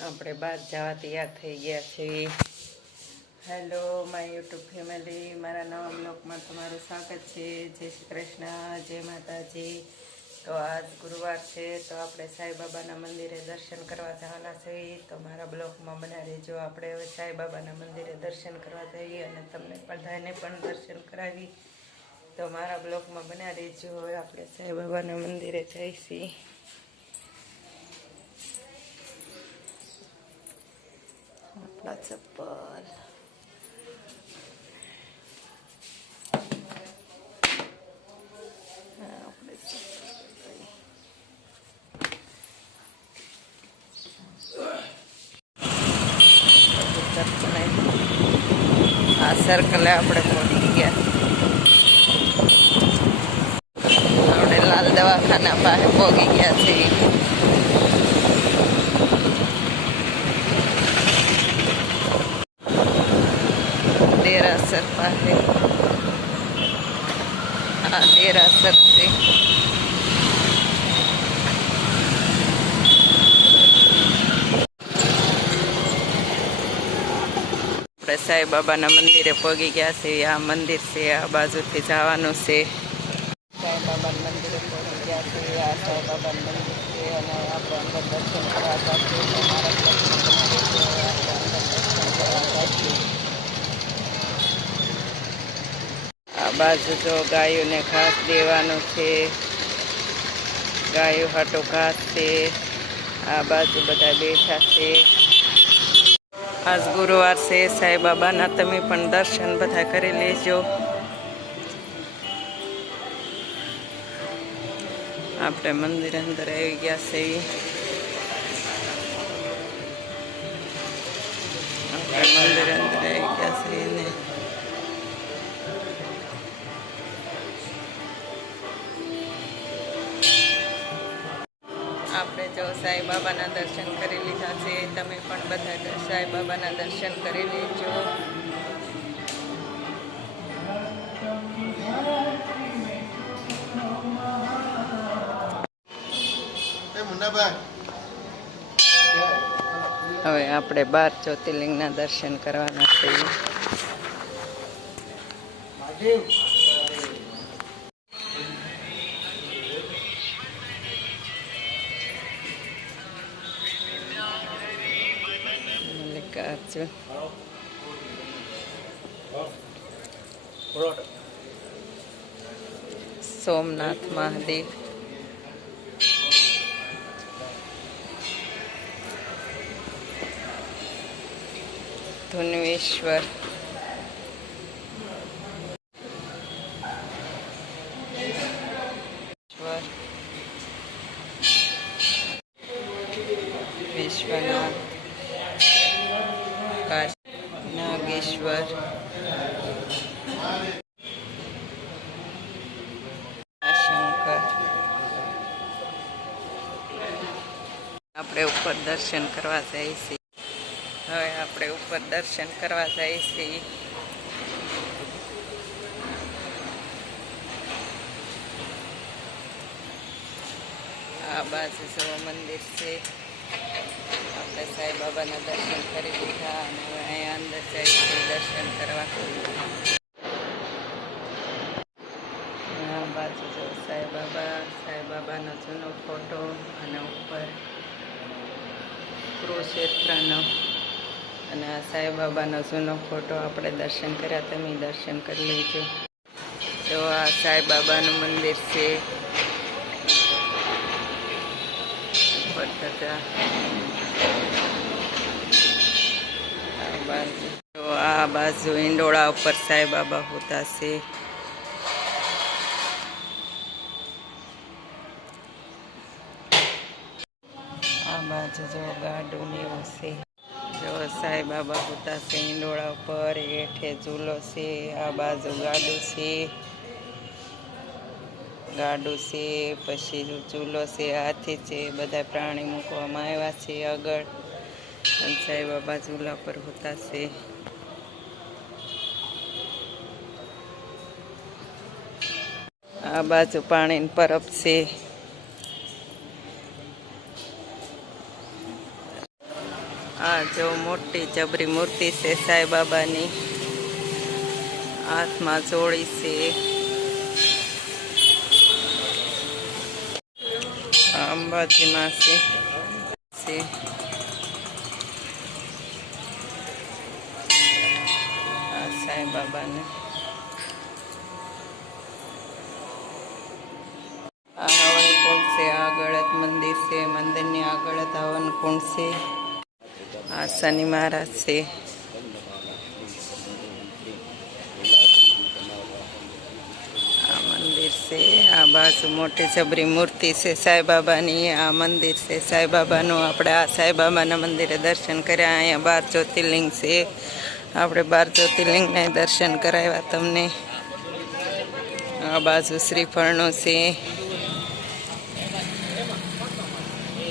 આપણે બહાર જવા તૈયાર થઈ ગયા છીએ. હેલો માય યુટ્યુબ ફેમિલી મારા નવા બ્લોગમાં તમારું સ્વાગત છે. જય શ્રી કૃષ્ણ, જય માતાજી. તો આજ ગુરુવાર છે, તો આપણે સાંઈબાબાના મંદિરે દર્શન કરવા જવાના છીએ. તો મારા બ્લોગમાં બના રહેજો. આપણે હવે સાંઈબાબાના મંદિરે દર્શન કરવા જઈએ અને તમને બધાને પણ દર્શન કરાવી. તો મારા બ્લોગમાં બના રહેજો. હવે આપણે સાંઈબાબાના મંદિરે જઈશી. આપણા of pearl. આ સર્કલે આપણે પહોંચી ગયા આપણે લાલ દવાખાના પાસે પહોંચી ગયા છીએ દેરાસર પાસે આ દેરાસર છે આપણે સાંઈબાબાના મંદિરે પહોંચી ગયા છે આ મંદિર છે આ બાજુથી જવાનું છે. સાંઈબાબાના મંદિરે પહોંચી ગયા છે આ સાંઈબાબાનું મંદિર છે અને આપણે અંદર દર્શન કરવા જઈએ તો મારા દર્શન કરવા આપણે અંદર દર્શન કરવા જઈએ આ બાજુ જો ગાયોને ઘાસ દેવાનું છે ગાયો હાટો ઘાસ છે આ બાજુ બધા બેઠા છે. આજ ગુરુવાર છે સાંઈબાબાના તમે પણ દર્શન બધા કરી લેજો. આપણે મંદિર અંદર આવી ગયા છે. આપણે મંદિર અંદર જો સાંઈબાબાના દર્શન કરી લીધા છે. તમે પણ બધા સાંઈબાબાના દર્શન કરી લેજો. એ હવે આપણે બાર જ્યોતિર્લિંગના દર્શન કરવાના છે મહાદેવ મલ્લિકાર્જુન સોમનાથ મહાદેવ આપણે ઉપર દર્શન કરવા જઈએ છીએ. હવે આપણે ઉપર દર્શન કરવા જઈએ છીએ. આ બાજુ સવા મંદિર છે. આપણે સાંઈબાબાના દર્શન કરી દીધા અને હવે અહીંયા અંદર જઈશું દર્શન કરવા. બાજુ જો સાંઈબાબા સાંઈબાબાનો જૂનો ફોટો અને ઉપર કુરુક્ષેત્રનો અને આ સાંઈબાબાનો જૂનો ફોટો આપણે દર્શન કર્યા, તમે દર્શન કરી લેજો. તો આ સાંઈબાબાનું મંદિર છે. આ બાજુ. ઇંડોળા ઉપર સાંઈબાબા હોતા છે આ બાજુ જો ગાડું ને એવું છે. જો સાંઈબાબા હોતા છે, ઈંડોળા ઉપર હેઠે ઝૂલો છે, આ બાજુ ગાડું છે. ગાડું છે, પછી ચૂલો છે, હાથી છે બધા પ્રાણી મૂકવામાં આવ્યા છે આગળ. અને સાંઈબાબા ચૂલા પર હોતા છે. આ બાજુ પાણીની પરબ છે. આ જો મોટી જબરી મૂર્તિ છે સાંઈ બાબાની. હાથમાં જોડી છે. અંબાજી અંબાજીમાં છે. આ સાંઈબાબાને આ હવન કુંડ છે આગળ મંદિર છે, મંદિરની આગળ હવન કુંડ છે. આ શનિ મહારાજ છે આ મંદિર છે, આ બાજુ મોટી જબરી મૂર્તિ છે સાંઈબાબાની, આ મંદિર છે સાંઈબાબાનું. આપણે આ સાંઈબાબાના મંદિરે દર્શન કર્યા, અહીંયા બાર જ્યોતિર્લિંગ છે. આપણે બાર જ્યોતિર્લિંગને દર્શન કરાવ્યા તમને. આ બાજુ શ્રીફળનું છે.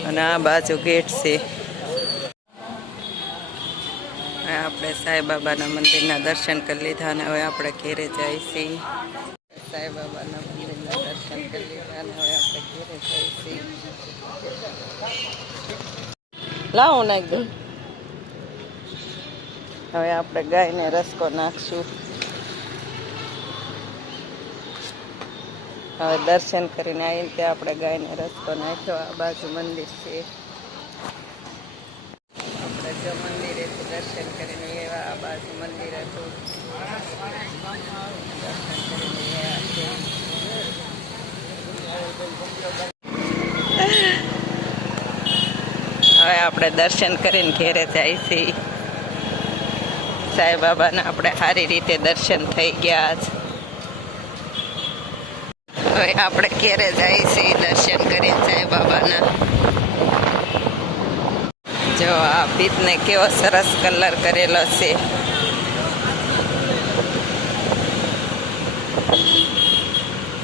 અને આ બાજુ ગેટ છે. આપણે સાંઈબાબાના મંદિરના દર્શન કરી લીધા અને હવે આપણે ઘેરે જઈશી છીએ. સાંઈબાબાના મંદિરના દર્શન કરી લીધા અને હવે આપણે ઘેરે જઈશી છીએ. લાવો નાખ હવે આપણે ગાયને રસકો નાખશું. હવે દર્શન કરીને આવીને ત્યાં આપણે ગાયને રસ્તો નાખ્યો. આ બાજુ મંદિર છે આપણે જો મંદિરેથી દર્શન કરીને એવા આ બાજુ મંદિર હતું દર્શન કરીને આવ્યા છે. હવે આપણે દર્શન કરીને ઘેરે જાય છે. સાંઈ બાબાના આપણે સારી રીતે દર્શન થઈ ગયા હવે આપણે ઘેરે જાય છે દર્શન કરીને સાંઈબાબાના જો આ ભીતને કેવો સરસ કલર કરેલો છે.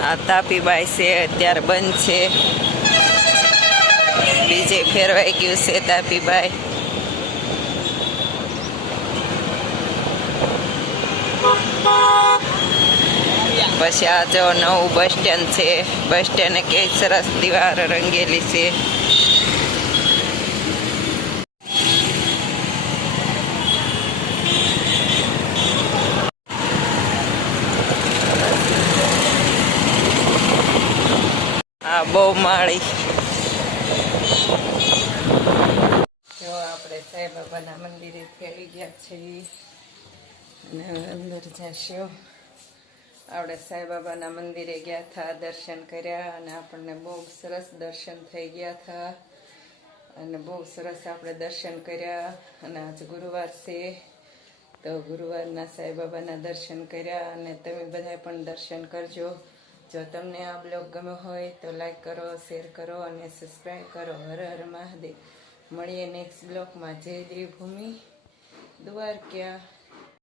આ તાપીબાઈ છે, અત્યારે બંધ છે. બીજે ફેરવાઈ ગયું છે તાપીભાઈ. પછી આ જો નવું બસ સ્ટેન્ડ છે. બસ સ્ટેન્ડ કે સરસ દીવાર રંગેલી છે. આ બહુ માળી. આપણે સાંઈબાબાના મંદિરેથી આવી ગયા છીએ. અને અંદર જશો. આપણે સાંઈબાબાના મંદિરે ગયા હતા દર્શન કર્યા અને આપણને બહુ સરસ દર્શન થઈ ગયા હતા અને બહુ સરસ આપણે દર્શન કર્યા અને આજ ગુરુવાર છે. તો ગુરુવારના સાંઈબાબાના દર્શન કર્યા અને તમે બધા પણ દર્શન કરજો. જો તમને આ બ્લોગ ગમ્યો હોય તો લાઈક કરો, શેર કરો અને સબસ્ક્રાઈબ કરો. હર હર મહાદેવ. મળીએ નેક્સ્ટ બ્લોકમાં જય દેવભૂમિ. દ્વારકા.